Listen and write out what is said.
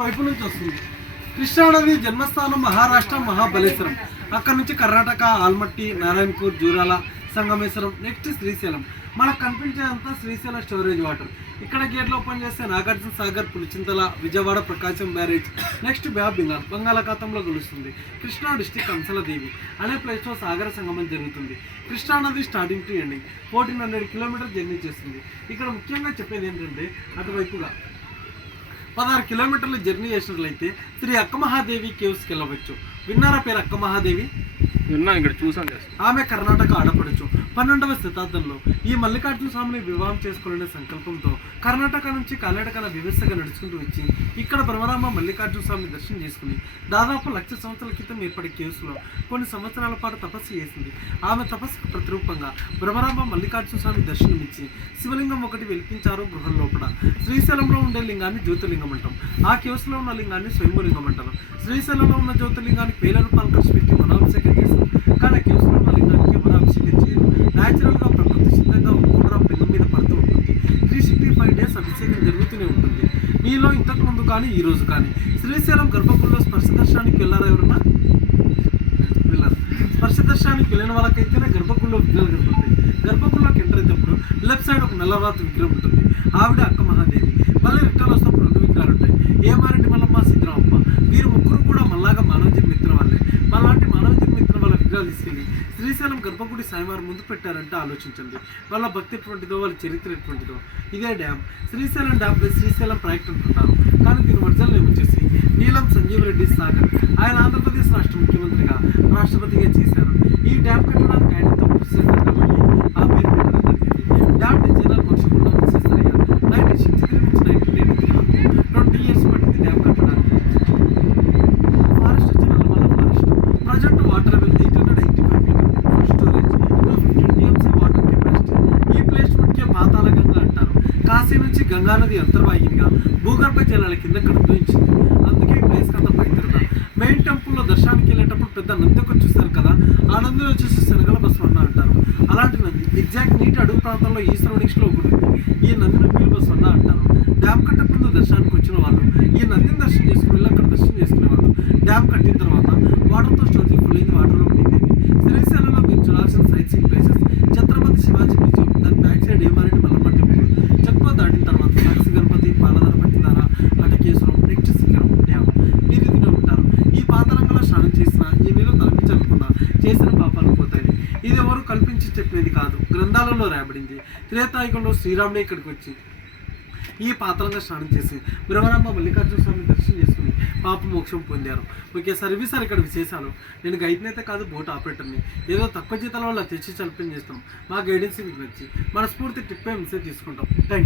వైపు నుంచి వస్తుంది. కృష్ణానది జన్మస్థానం మహారాష్ట్ర మహాబలేశ్వరం. అక్కడ నుంచి కర్ణాటక ఆల్మట్టి, నారాయణపూర్, జూరాల, సంగమేశ్వరం, నెక్స్ట్ శ్రీశైలం. మనకు కనిపించేదంతా శ్రీశైలం స్టోరేజ్ వాటర్. ఇక్కడ గేట్లు ఓపెన్ చేస్తే నాగార్జున సాగర్, పులిచింతల, విజయవాడ, ప్రకాశం బ్యారేజ్, నెక్స్ట్ బెంగాల్ బంగాళాఖాతంలో కలుస్తుంది. కృష్ణా డిస్టిక్ కంసలదేవి అనే ప్లేస్లో సాగర సంగమం జరుగుతుంది. కృష్ణానది starting to ending 1400 kilometre journey చేస్తుంది. ఇక్కడ ముఖ్యంగా చెప్పేది ఏంటంటే అటువైపుగా 16 కిలోమీటర్లు జర్నీ చేసినట్లయితే శ్రీ అక్కమహాదేవి కేవ్స్కి వెళ్ళవచ్చు. విన్నారా పేరు అక్కమహాదేవి? విన్నాను, ఇక్కడ చూసాను. ఆమె కర్ణాటక ఆడపడుచు. 12వ శతాబ్దంలో ఈ మల్లికార్జున స్వామిని వివాహం చేసుకోవాలనే సంకల్పంతో కర్ణాటక నుంచి కాలినడకన వివస్థగా నడుచుకుంటూ వచ్చి ఇక్కడ బ్రహ్మరామ మల్లికార్జున స్వామిని దర్శనం చేసుకుని దాదాపు 1,00,000 సంవత్సరాల క్రితం ఏర్పడే కేవ్స్లో కొన్ని సంవత్సరాల పాటు తపస్సు చేసింది. ఆమె తపస్సుకు ప్రతిరూపంగా బ్రహ్మరామ మల్లికార్జున స్వామి దర్శనమిచ్చి శివలింగం ఒకటి వెలిపించారు గృహం లోపల. శ్రీశైలంలో ఉండే లింగాన్ని జ్యోతిర్లింగం అంటాం. ఆ కేవ్స్లో ఉన్న లింగాన్ని స్వయంభూలింగం అంటారు. శ్రీశైలంలో ఉన్న జ్యోతిర్లింగానికి వేల రూపాయలు ఖర్చు పెట్టి వనాభిషేకం చేస్తారు. కానీ ఆ కేవ్స్లో ఉన్న లింగానికి వనాభిషేకం చేయరు. న్యాచురల్గా ప్రకృతి సిద్ధంగా ఒక్కొక్క పింగం మీద పడుతూ ఉంటుంది. 365 డేస్ అభిషేకం జరుగుతూనే ఉంటుంది. మీలో ఇంతకు ముందు కానీ ఈ రోజు కానీ శ్రీశైలం గర్భగుడిలో స్పర్శ దర్శనానికి వెళ్ళారా? ఎవరన్నా వెళ్ళారు. స్పర్శ దర్శనానికి వెళ్ళిన వాళ్ళకైతేనే గర్భగుడిలో విగ్రహాలు కనపడతాయి. గర్భగుడిలోకి ఎంటర్ అయినప్పుడు లెఫ్ట్ సైడ్ ఒక నల్లరాత విగ్రహం ఉంటుంది. ఆవిడ అక్కమహాదేవి. మళ్ళీ రిటర్న్ వస్తున్నప్పుడు 2 విగ్రహాలు ఉంటాయి. ఏమారెడ్డి మల్లమ్మ, సిద్ధరామప్ప. వీరు ముగ్గురు కూడా మళ్ళాగా మానవ జన్మిత్ర వాళ్ళే. మళ్ళాంటి మానవ జన్మిత్ర వాళ్ళ విగ్రహాలు తీసుకెళ్ళి శ్రీశైలం గర్భగుడి సాయివారు ముందు పెట్టారంటే ఆలోచించండి. వాళ్ళ భక్తి ఎటువంటిదో, వాళ్ళ చరిత్ర ఎటువంటిదో. ఇదే dam. Srisailam dam Srisailam project అంటున్నారు. కానీ దీని ఒరిజినల్ నేమ్ వచ్చేసి నీలం సంజీవ్ రెడ్డి సాగర్. ఆయన ఆంధ్రప్రదేశ్ రాష్ట్ర ముఖ్యమంత్రిగా, రాష్ట్రపతిగా చేశారు. ఈ డ్యామ్ కట్టడానికి ఆయనతో కృషి చేశారు కాబట్టి ఆ పేరు పెట్టడం జరిగింది. Dam designer వర్షకుండా Visvesvaraya. 1963 నుంచి 1983 వరకు 20 ఇయర్స్ పట్టింది డ్యామ్ కట్టడానికి. ఫారెస్ట్ వచ్చి Nallamala forest. Present water level 885 feet storage, 250 TMC water capacity. ఈ ప్లేస్మెంట్కే పాతాళ గంగా అంటారు. కాశీ నుంచి గంగానది అంతర్వాహినిగా భూగర్భ జలాల కింద కడుపుయించింది. అందుకే ఈ ప్లేస్కి అంత పవిత్రత. మెయిన్ టెంపుల్లో దర్శనానికి వెళ్ళేటప్పుడు పెద్ద నంది ఒకటి చూస్తారు కదా, ఆ నందిని వచ్చేసి శనగల బసవన్న అంటారు. అలాంటి నంది ఎగ్జాక్ట్ నీటి అడుగు ప్రాంతంలో ఈ సరౌండింగ్స్లో ఒకటి ఉంది. ఈ నందిని పిల్లి బసవన్న అంటారు. డ్యామ్ కట్టే ముందు దర్శనానికి వచ్చిన వాళ్ళు ఈ నందిని దర్శనం చేసుకుని వెళ్ళి అక్కడ దర్శనం చేసుకునేవాళ్ళు. డ్యామ్ కట్టిన తర్వాత వాటర్తో స్టోరేజ్ ఫుల్ అయింది, వాటర్లో ఉండింది. శ్రీశైలంలో మీరు చూడాల్సిన sightseeing places Chhatrapati Shivaji museum, దాని back side Hemareddy Mallamma temple. చెక్కువ దాటిన తర్వాత సాక్షి గణపతి, పాలధర పట్టిదార, అటకేశ్వరం, నెక్స్ట్ శిఖరం డ్యామ్. మీరు ఇదిగా ఉంటారు. ఈ పాతరంగంలో స్నానం చేసిన, ఈ నీళ్ళు తలపించనుకున్నా చేసిన పాపాలు పోతాయి. ఇది ఎవరు కల్పించి చెప్పేది కాదు, గ్రంథాలలో రాయబడింది. త్రేతాయుగంలో శ్రీరాముడే ఇక్కడికి వచ్చి ఈ పాత్రగా స్నానం చేసి బ్రహ్మరామ మల్లికార్జున స్వామిని దర్శనం చేసుకుని పాప మోక్షం పొందారు. ఓకే సార్, ఇవి సార్ ఇక్కడ విశేషాలు. నేను గైడ్ని అయితే కాదు, బోట్ ఆపరేటర్ని. ఏదో తక్కువ జీతాల వల్ల తెచ్చి చల్పం చేస్తాం. మా గైడెన్స్ మీకు నచ్చి మనస్ఫూర్తి ట్రిప్ మిస్ తీసుకుంటాం. Thank you.